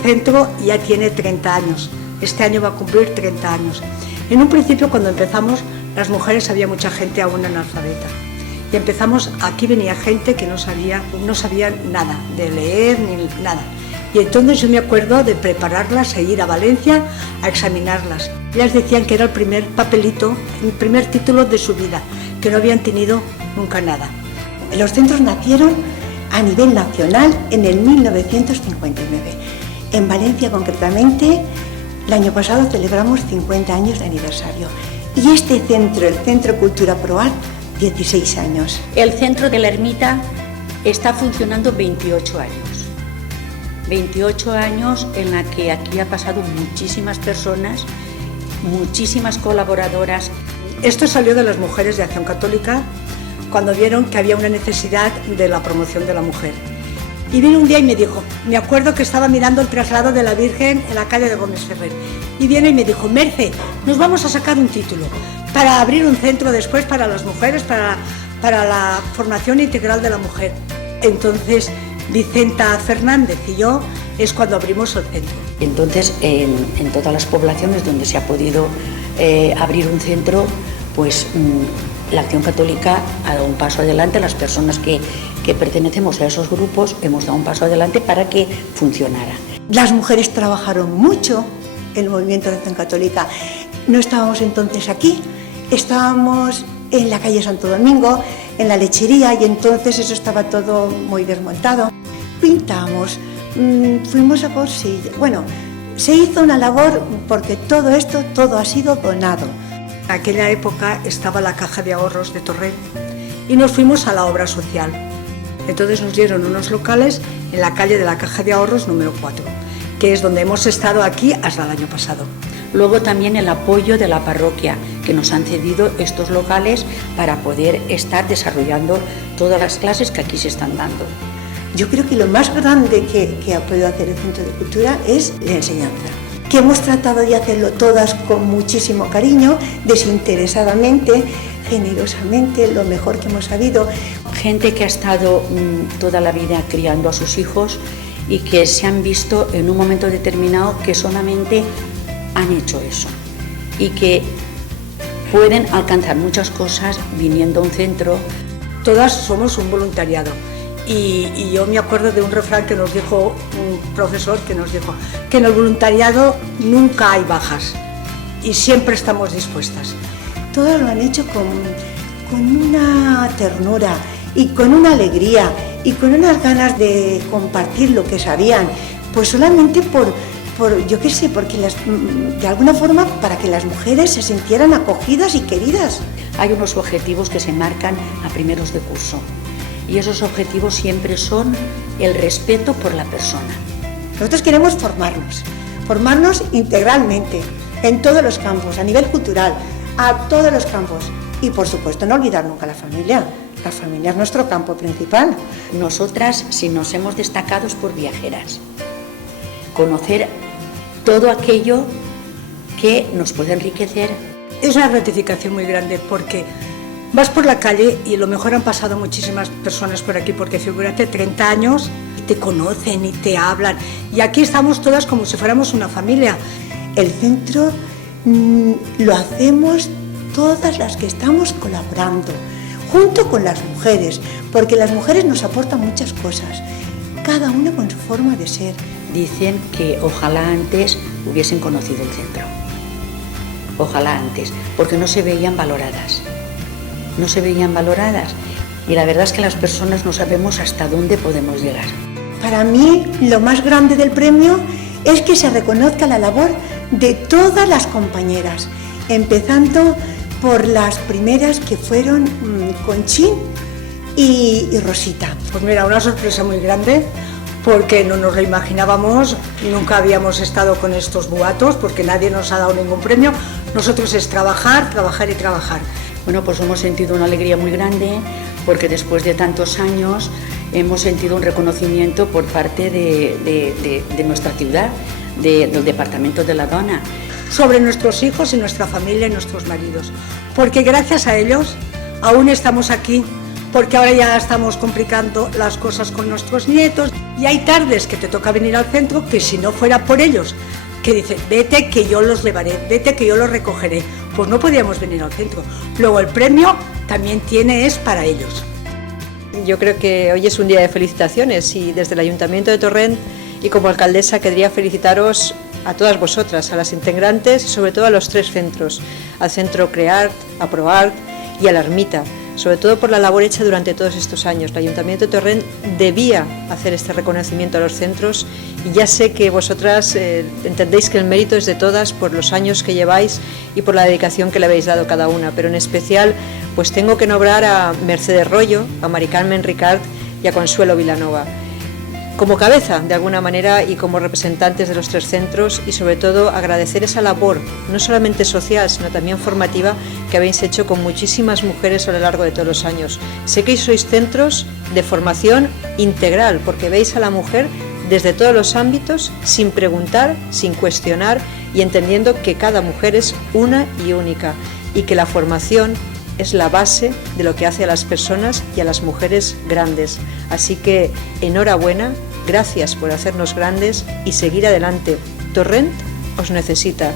centro ya tiene 30 años. Este año va a cumplir 30 años. En un principio, cuando empezamos, las mujeres había mucha gente aún analfabeta. Y empezamos, aquí venía gente que no sabía nada de leer ni nada. Y entonces yo me acuerdo de prepararlas e ir a Valencia a examinarlas. Ellas decían que era el primer papelito, el primer título de su vida, que no habían tenido nunca nada. Los centros nacieron a nivel nacional en el 1959. En Valencia, concretamente, el año pasado celebramos 50 años de aniversario. Y este centro, el Centro Cultura Proart, 16 años. El Centro de la Ermita está funcionando 28 años. 28 años en la que aquí ha pasado muchísimas personas, muchísimas colaboradoras. Esto salió de las mujeres de Acción Católica cuando vieron que había una necesidad de la promoción de la mujer. Y vino un día y me dijo, me acuerdo que estaba mirando el traslado de la Virgen en la calle de Gómez Ferrer. Y viene y me dijo, Merce, nos vamos a sacar un título para abrir un centro después para las mujeres, para la formación integral de la mujer. Entonces, Vicenta Fernández y yo es cuando abrimos el centro. Entonces, en todas las poblaciones donde se ha podido abrir un centro, pues la Acción Católica ha dado un paso adelante. Las personas que pertenecemos a esos grupos hemos dado un paso adelante para que funcionara. Las mujeres trabajaron mucho en el movimiento de Acción Católica. No estábamos entonces aquí, estábamos en la calle Santo Domingo, en la lechería, y entonces eso estaba todo muy desmontado. Pintamos, fuimos a por sillas. Bueno, se hizo una labor porque todo ha sido donado. En aquella época estaba la Caja de Ahorros de Torrent y nos fuimos a la obra social. Entonces nos dieron unos locales en la calle de la Caja de Ahorros número 4, que es donde hemos estado aquí hasta el año pasado. Luego también el apoyo de la parroquia, que nos han cedido estos locales para poder estar desarrollando todas las clases que aquí se están dando. Yo creo que lo más grande que ha podido hacer el Centro de Cultura es la enseñanza, que hemos tratado de hacerlo todas con muchísimo cariño, desinteresadamente, generosamente, lo mejor que hemos sabido. Gente que ha estado toda la vida criando a sus hijos y que se han visto en un momento determinado que solamente han hecho eso y que pueden alcanzar muchas cosas viniendo a un centro. Todas somos un voluntariado y yo me acuerdo de un refrán que nos dijo un profesor, que nos dijo que en el voluntariado nunca hay bajas y siempre estamos dispuestas. Todas lo han hecho con una ternura y con una alegría y con unas ganas de compartir lo que sabían, pues solamente yo qué sé, porque de alguna forma para que las mujeres se sintieran acogidas y queridas. Hay unos objetivos que se marcan a primeros de curso y esos objetivos siempre son el respeto por la persona. Nosotros queremos formarnos integralmente, en todos los campos, a nivel cultural, a todos los campos. Y por supuesto no olvidar nunca la familia. La familia es nuestro campo principal. Nosotras, si nos hemos destacado, es por viajeras. Conocer todo aquello que nos puede enriquecer. Es una gratificación muy grande porque vas por la calle y a lo mejor han pasado muchísimas personas por aquí, porque figúrate, 30 años, y te conocen y te hablan. Y aquí estamos todas como si fuéramos una familia. El centro lo hacemos todas las que estamos colaborando, junto con las mujeres, porque las mujeres nos aportan muchas cosas, cada una con su forma de ser. Dicen que ojalá antes hubiesen conocido el centro, ojalá antes, porque no se veían valoradas, y la verdad es que las personas no sabemos hasta dónde podemos llegar. Para mí lo más grande del premio es que se reconozca la labor de todas las compañeras, empezando por las primeras que fueron Conchín y Rosita. Pues mira, una sorpresa muy grande, porque no nos lo imaginábamos, nunca habíamos estado con estos boatos, porque nadie nos ha dado ningún premio. Nosotros es trabajar, trabajar y trabajar. Bueno, pues hemos sentido una alegría muy grande, porque después de tantos años hemos sentido un reconocimiento por parte de nuestra ciudad, del Departamento de la Dona. Sobre nuestros hijos y nuestra familia y nuestros maridos, porque gracias a ellos aún estamos aquí porque ahora ya estamos complicando las cosas con nuestros nietos y hay tardes que te toca venir al centro que si no fuera por ellos, que dicen, vete que yo los llevaré, vete que yo los recogeré, pues no podíamos venir al centro. Luego el premio también es para ellos. Yo creo que hoy es un día de felicitaciones y desde el Ayuntamiento de Torrent y como alcaldesa querría felicitaros a todas vosotras, a las integrantes y sobre todo a los 3 centros, al Centro Creart, a ProArt y a la Ermita, sobre todo por la labor hecha durante todos estos años. El Ayuntamiento de Torrent debía hacer este reconocimiento a los centros y ya sé que vosotras entendéis que el mérito es de todas por los años que lleváis y por la dedicación que le habéis dado cada una, pero en especial pues tengo que nombrar a Mercedes Rollo, a Mari Carmen Ricard y a Consuelo Vilanova como cabeza de alguna manera y como representantes de los 3 centros y sobre todo agradecer esa labor no solamente social sino también formativa que habéis hecho con muchísimas mujeres a lo largo de todos los años. Sé que sois centros de formación integral porque veis a la mujer desde todos los ámbitos sin preguntar, sin cuestionar y entendiendo que cada mujer es una y única y que la formación es la base de lo que hace a las personas y a las mujeres grandes. Así que enhorabuena, gracias por hacernos grandes y seguir adelante. Torrent os necesita.